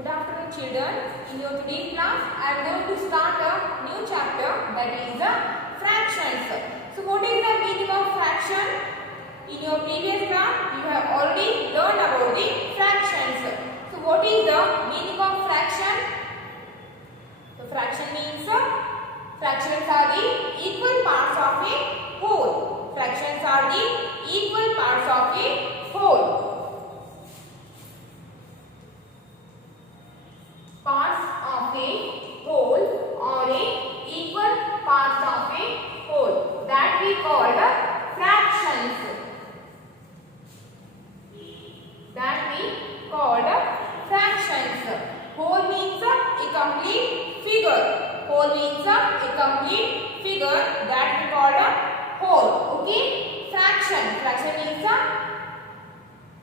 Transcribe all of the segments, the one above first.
Good afternoon children. In your today's class, I am going to start a new chapter, that is fractions. So what is the meaning of fraction? In your previous class, you have already learned about the fractions. So what is the meaning of fraction? So fraction means fractions are the equal parts of a whole. Fractions are the equal parts of a whole. Parts of a whole or a equal parts of a whole, that we call fractions. That we call fractions. Whole means a complete figure. Whole means a complete figure, that we call whole. Okay? Fraction. Fraction means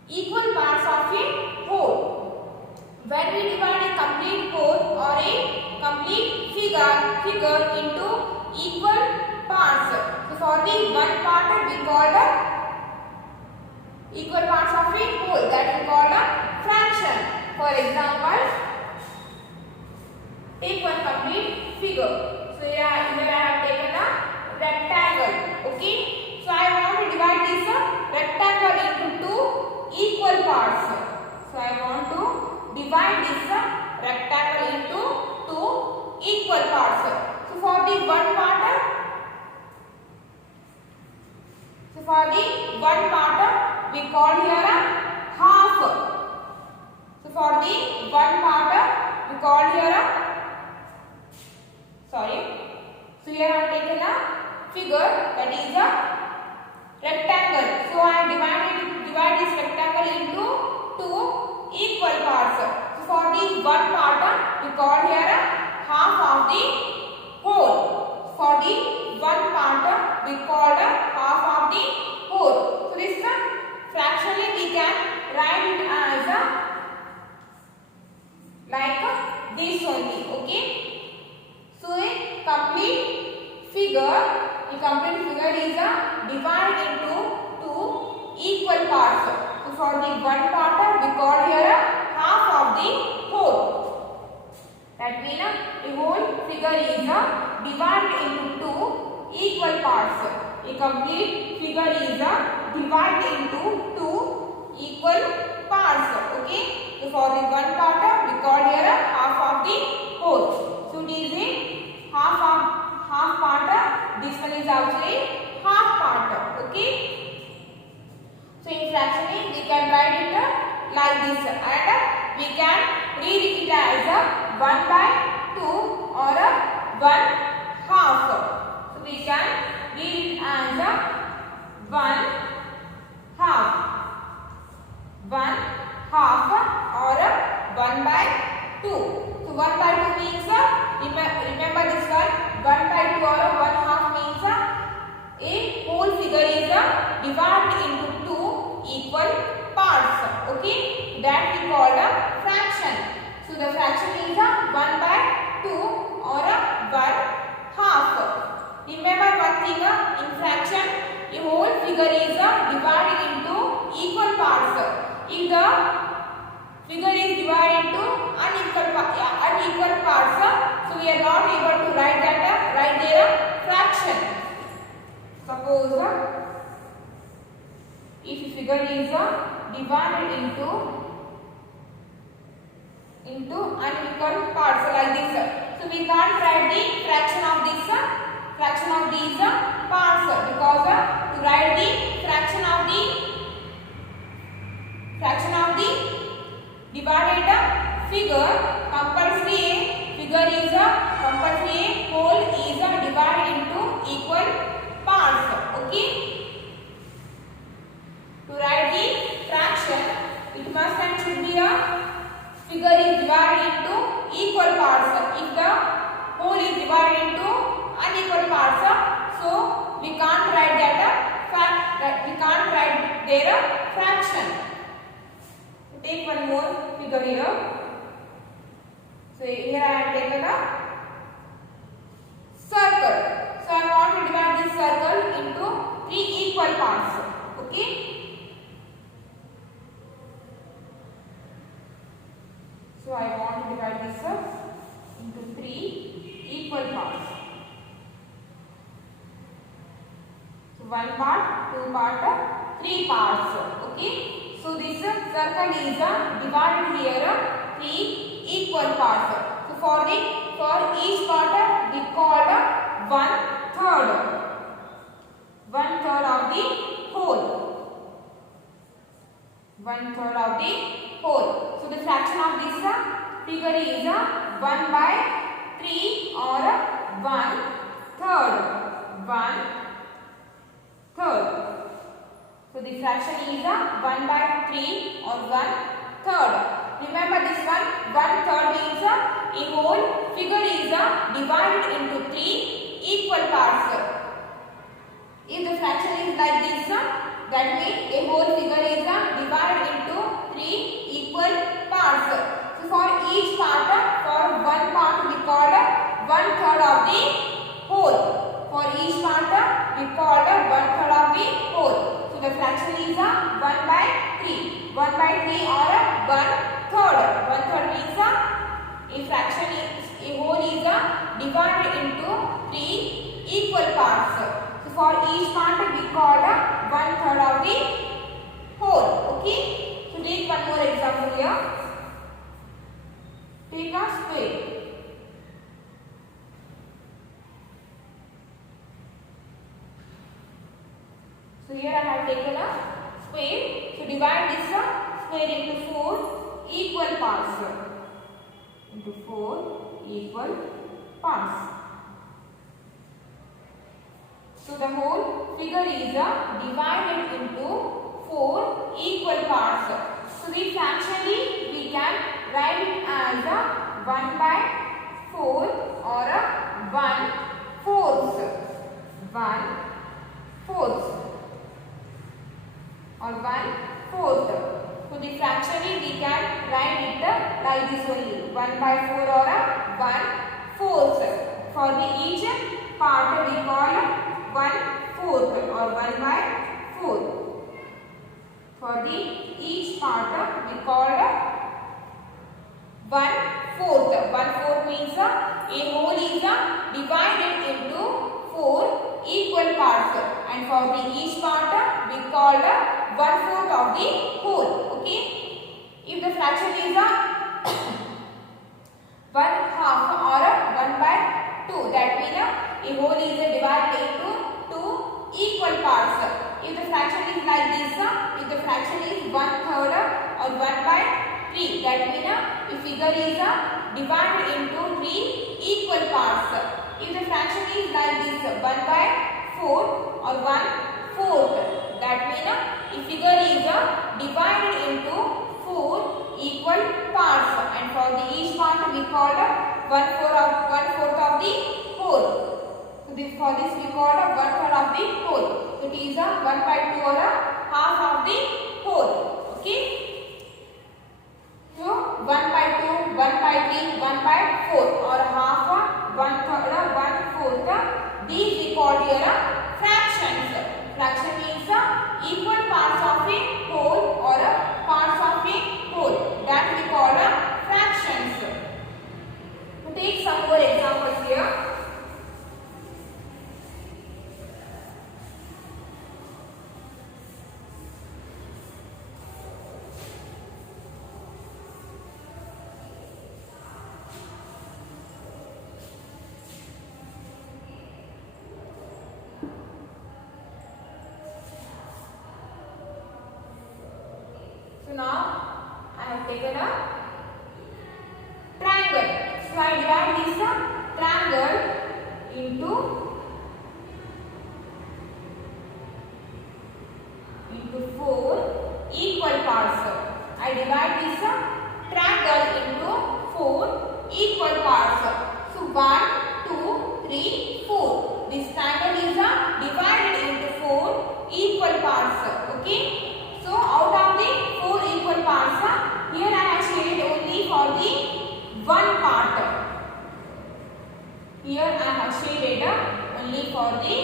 equal parts of a whole. When we divide a complete whole or a complete figure into equal parts, so for the one part we call the equal parts of a whole, that we call a fraction. For example, take one complete figure. So here I have taken a rectangle. Okay. So I want to divide this rectangle into two equal parts. So I want to divide this rectangle into two equal parts. So for the one part, we call here a half. So for the one part, we call here a So here I have taken a figure, that is a rectangle. So I divide this rectangle into two equal parts. So for the one part, we call here half of the whole. For the one part, we call half of the whole. So this fractionally we can write it as like this only. Okay. So a complete figure is divided into two equal parts. So for the one part, we call here half of the whole. That means the whole figure is divided into two equal parts. A complete figure is divided into two equal parts. Okay. So for the one part, we call here half of the whole. So it is a half part. This one is actually half part. Okay. So in fractioning we can write it like this, and we can read it as 1 by 2 or 1 half. So we can read it as 1 half or 1 by 2. So 1 by 2 means remember this one, 1 by 2 or 1 half means a whole figure is divided into two equal parts. Okay, that we call a fraction. So the fraction is 1 by 2 or 1 half. Remember one thing, in fraction a whole figure is divided into equal parts. If the figure is divided into unequal parts, so we are not able to write there fraction. Suppose if figure is divided into unequal parts like this, so we can't write the fraction of these parts, because to write the fraction of the divided figure, compulsory a whole is divided into equal parts. Okay. To write the fraction, it must and should be a figure is divided into equal parts. If the whole is divided into unequal parts, so we can't write their fraction. Take one more figure here. So here I have taken a circle. So I want to divide this circle into three equal parts. Okay. So I want to divide this into 3 equal parts. So 1 part, 2 part, 3 parts. Okay. So this circle is divided here 3 equal parts. So for each part we called 1/3. 1/3 of the whole. 1/3 of the whole. So the fraction of this figure is 1/3 or 1/3. 1/3. So the fraction is 1/3 or 1/3. Remember this one, 1/3 means a whole figure is divided into 3 equal parts. If the fraction is like this, that means a whole figure is divided into 3 equal parts. So for each part, for one part we call 1/3 of the whole. For each part we call 1/3 of the whole. So the fraction is 1/3. 1/3 or 1/3. 1/3 means a fraction is a whole is divided into 3 equal parts. So for each part we call 1/3 of the whole. Okay. So take one more example here. Take a square. So here I have taken a square. So divide this square into 4 equal parts. Into 4 equal parts. So the whole figure is divided into 4 equal parts. So we fractionally we can write it as 1/4 or 1/4. 1/4 or 1/4. So the fractionally we can write it like this only, 1/4 or 1/4. For the each part we call 1/4 or 1/4. For the each part we call 1/4. 1/4 means a whole is divided into 4 equal parts, and for the each part we call 1/4 of the whole. Okay. If the fraction is 1/2 or 1/2, that means a whole is divided into 2 equal parts. If the fraction is like this, if the fraction is 1/3 or 1/3, that means the figure is divided into 3 equal parts. If the fraction is like this, 1/4 or 1/4, that means the figure is divided into 4 equal parts, and for the each part we call 1/4 of the whole. So for this we call 1/3 of the whole. So it is 1/2 or half of the whole. Okay. So 1/2, 1/3, 1/4 or half, 1/3, 1/4. These we call here fractions. Fraction means equal parts of a whole or parts of a whole. That we call fractions. To take some more examples here. So now I have taken a triangle. So I divide this triangle into 4 equal parts. I divide this triangle into 4 equal parts. So 1, 2, 3, 4. This triangle is divided into 4 equal parts. Okay. So out of the 4 equal parts, here I have shaded only for the one part. Here I have shaded only for the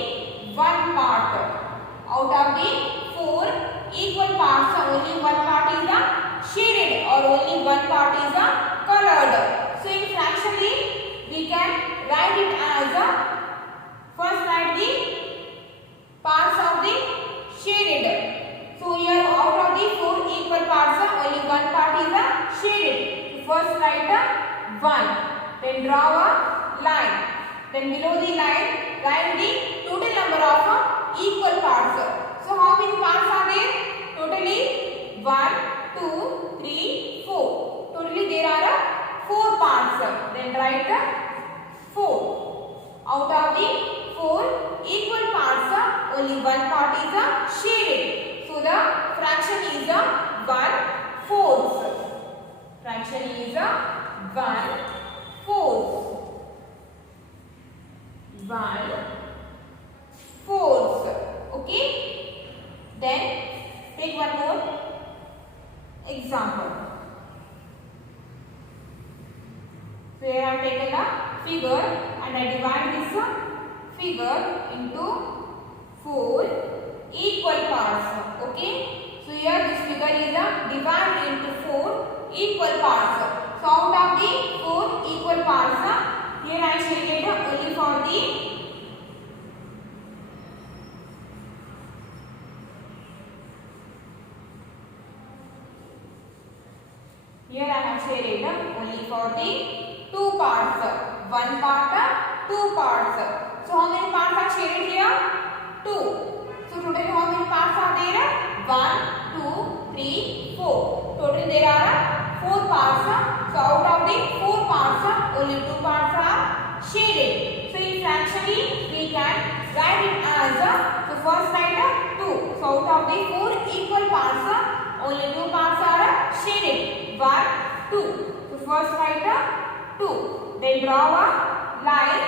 one part. Out of the 4 equal parts, only one part is shaded or only one part is colored. colored. So in fractionally we can write it as a first write the parts of the shaded. So here out of the 4 equal parts only one part is a shaded. So first write a 1, then draw a line, then below the line write the total number of equal parts. So how many parts are there? Totally 1, 2, 3, 4. Totally there are 4 parts. Then write 4. Out of the 4 equal parts, only one part is shaded. So the fraction is 1/4. Fraction is 1/4. 1/4. Okay. Then take one more example. So here I have taken a figure and I divide this figure into 4 equal parts. Okay. So here this figure is divided into 4 equal parts. So out of the 4 equal parts, here I shaded only for the here I have shaded only for the 2 parts. One part, 2 parts. So how many parts are shaded here? 2. So total how many parts are there? 1, 2, 3, 4. Total there are 4 parts. So out of the 4 parts, only 2 parts are shaded. So in fractionally we can write it as so first write 2. So out of the 4 equal parts, only 2 parts are shaded. 1, 2. So first write 2. Then draw a line.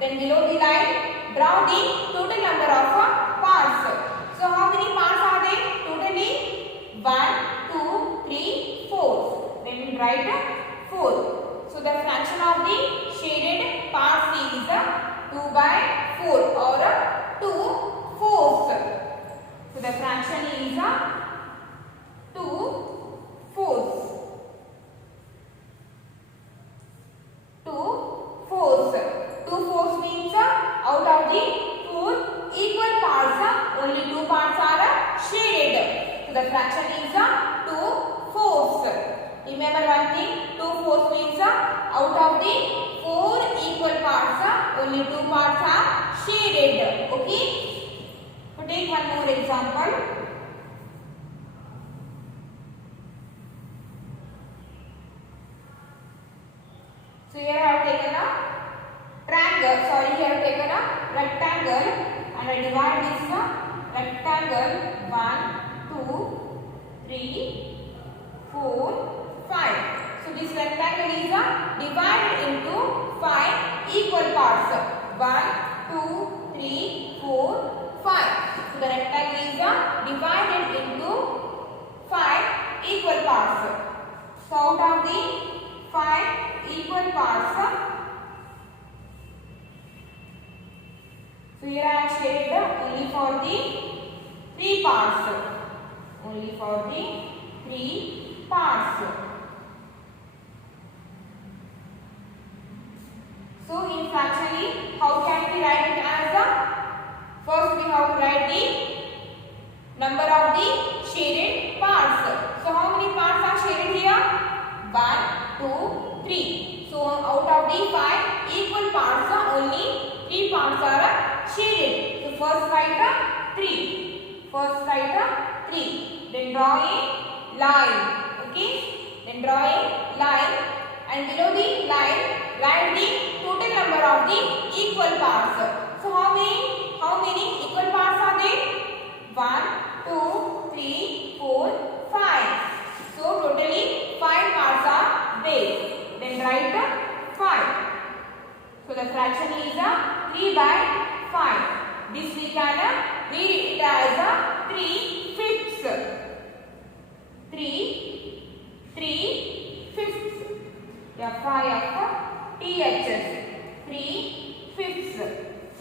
Then below the line, draw the total number of parts. So how many parts are there? Totally 1, 2, 3, 4. Then we write 4. So the fraction of the shaded parts is 2/4 or 2/4. So the fraction is 2/4. 2/4. 2/4 means out of the 4 equal parts, only 2 parts are shaded. So the fraction is 2/4. Remember one thing, 2/4 means out of the 4 equal parts, only 2 parts are shaded. Okay. So take one more example. So here I have taken a triangle, sorry, here I have taken a rectangle and I divide this rectangle 1, 2, 3, 4, 5. So this rectangle is divided into 5 equal parts. 1, 2, 3, 4, 5. So the rectangle is divided into 5 equal parts. So out of the 5 equal parts, so here I have shaded only for the 3 parts. Only for the 3 parts. So in fractionally, how can we write it as first we have to write the number of the shaded parts. So how many parts are shaded here? 1, 2, 3. So out of the 5 equal parts, only 3 parts are shaded. So first write 3. First write 3. Then draw a line. Okay. Then draw a line and below the line write the total number of the equal parts. So how many equal parts are there? 1, 2, 3, 4, 5. So totally 5 parts are there. Then write 5. So the fraction is 3/5. This we can read it as 3/5. 3/5. F-I-F-T-H-S. 3/5.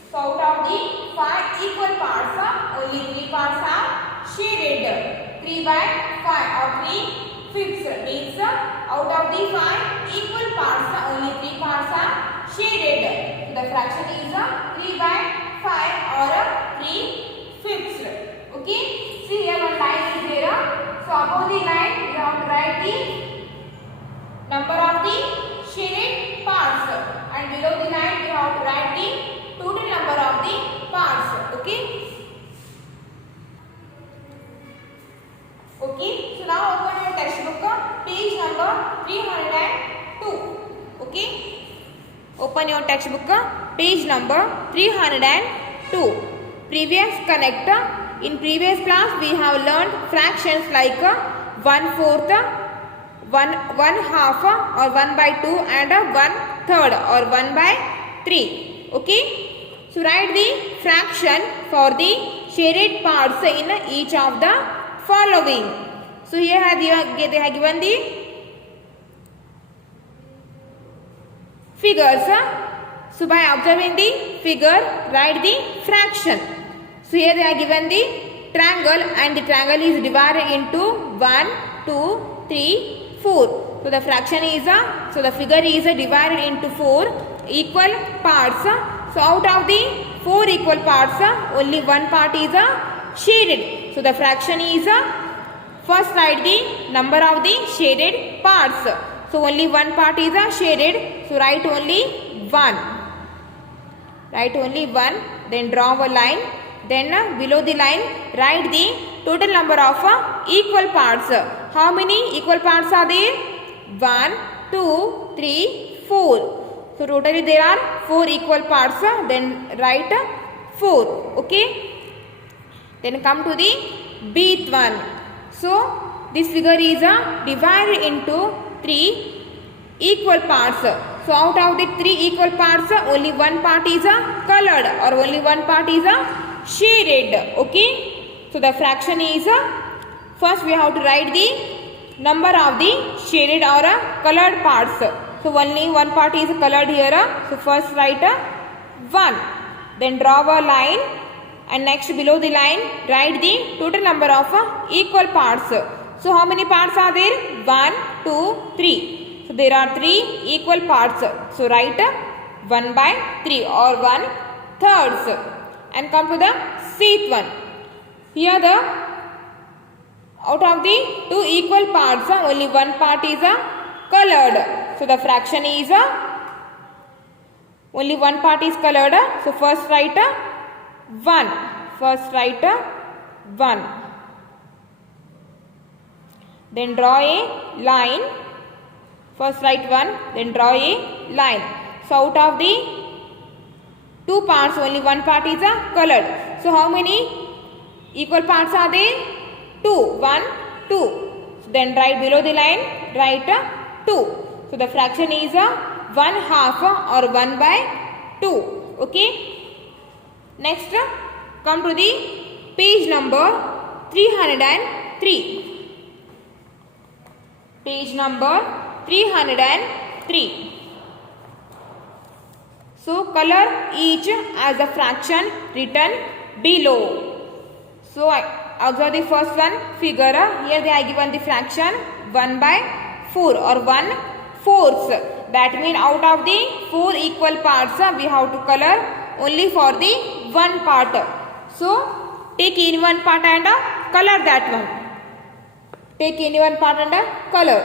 So out of the 5 equal parts, only 3 parts are shaded. 3/5 or 3/5. fifths. Means out of the 5 equal parts, only 3 parts are shaded. So the fraction is 3 by 5 or 3 fifths. Okay. See here one line is there. So above the line we have to write the number of the shaded parts, and below the line we have to write the total number of the parts. Okay. Okay. So now open your textbook, page number 302. Okay. Open your textbook, page number 302. Previous connector. In previous class we have learned fractions like 1/4, 1/2 or 1/2 and 1/3 or 1/3. Okay. So write the fraction for the shaded parts in each of the following. So here they have given the figures. So by observing the figure, write the fraction. So here they are given the triangle, and the triangle is divided into 1, 2, 3, 4. So the fraction is so the figure is divided into 4 equal parts. So out of the 4 equal parts, only one part is shaded. So the fraction is first write the number of the shaded parts. So only one part is shaded. So write only 1. Write only 1. Then draw a line. Then below the line write the total number of equal parts. How many equal parts are there? 1, 2, 3, 4. So totally there are 4 equal parts. Then write 4. Okay. Then come to the bth one. So this figure is divided into 3 equal parts. So out of the 3 equal parts, only one part is colored or only one part is shaded. Okay. So the fraction is first we have to write the number of the shaded or colored parts. So only one part is colored here. So first write 1. Then draw a line, and next below the line write the total number of equal parts. So how many parts are there? 1, 2, 3. So there are 3 equal parts. So write 1/3 or 1/3. And come to the sixth one. Here the out of the 2 equal parts, only one part is colored. So the fraction is only one part is colored. So first write 1. First write 1. Then draw a line. First write 1. Then draw a line. So out of the 2 parts, only one part is colored. So how many equal parts are there? 2. 1, 2. So then write below the line, write 2. So the fraction is 1/2 or 1/2. Okay. Next, come to the page number 303. Page number 303. So color each as a fraction written below. So observe the first one figure. Here they are given the fraction 1/4 or 1/4. That means out of the 4 equal parts, we have to color only for the one part. So take any one part and color that one. Take any one part and color.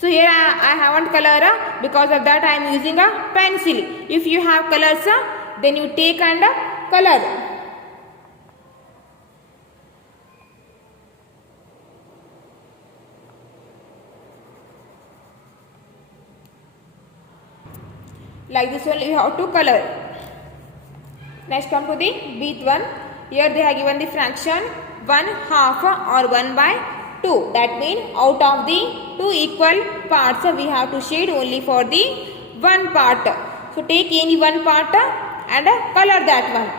So here I haven't color, because of that I am using a pencil. If you have colors, then you take and color. Like this only you have to color. Next come to the bth one. Here they have given the fraction 1/2 or 1/2. That means out of the 2 equal parts, we have to shade only for the one part. So take any one part and color that one.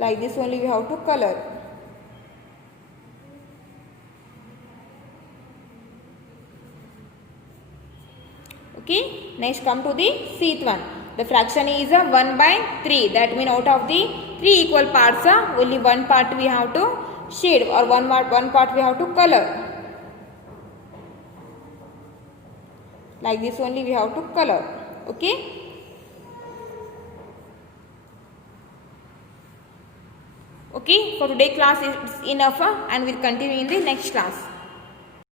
Like this only we have to color. Okay, next come to the sixth one. The fraction is a 1 by 3. That means out of the 3 equal parts, only one part we have to shade, or one part we have to color. Like this only we have to color. Okay. Okay, for today class is enough, and we'll continue in the next class.